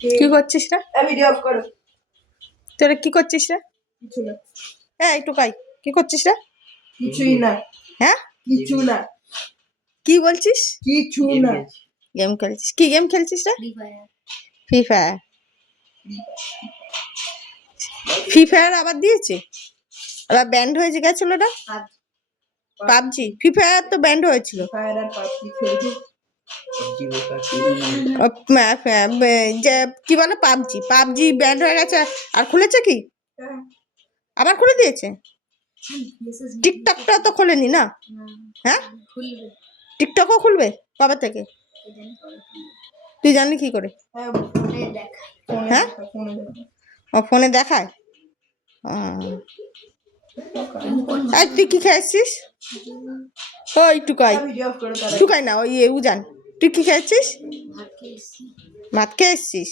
কি করছিস রে? ভিডিও অফ করো। তোরা কি করছিস রে? কিছু না। এই টুকাই, কি করছিস রে? কিছুই না। হ্যাঁ, কিছু না। কি বলছিস? কিছু না। গেম খেলছিস? কি গেম খেলছিস রে? Free fire. ফ্রি ফায়ার আবার দিয়েছে, আবার ব্যান্ড হয়েছে, গেছিল না পাবজি। ফ্রি ফায়ার তো ব্যান্ড হয়েছিল। ফায়ার আর পাবজি খেলছি। যে কি বলে পাবজি, পাবজি ব্যান্ড হয়ে গেছে। আর খুলেছে কি? আবার খুলে দিয়েছে। টিকটকটা তো খোলেনি না? হ্যাঁ, টিকটকও খুলবে কবে থেকে? তুই জানলি কি করে? হ্যাঁ, ও ফোনে দেখায়। আর তুই কি খেয়েছিস? ওই টুকাই, টুকাই না, ওই উজান, তুই কি খেয়েছিস? ভাত খেয়ে এসছিস?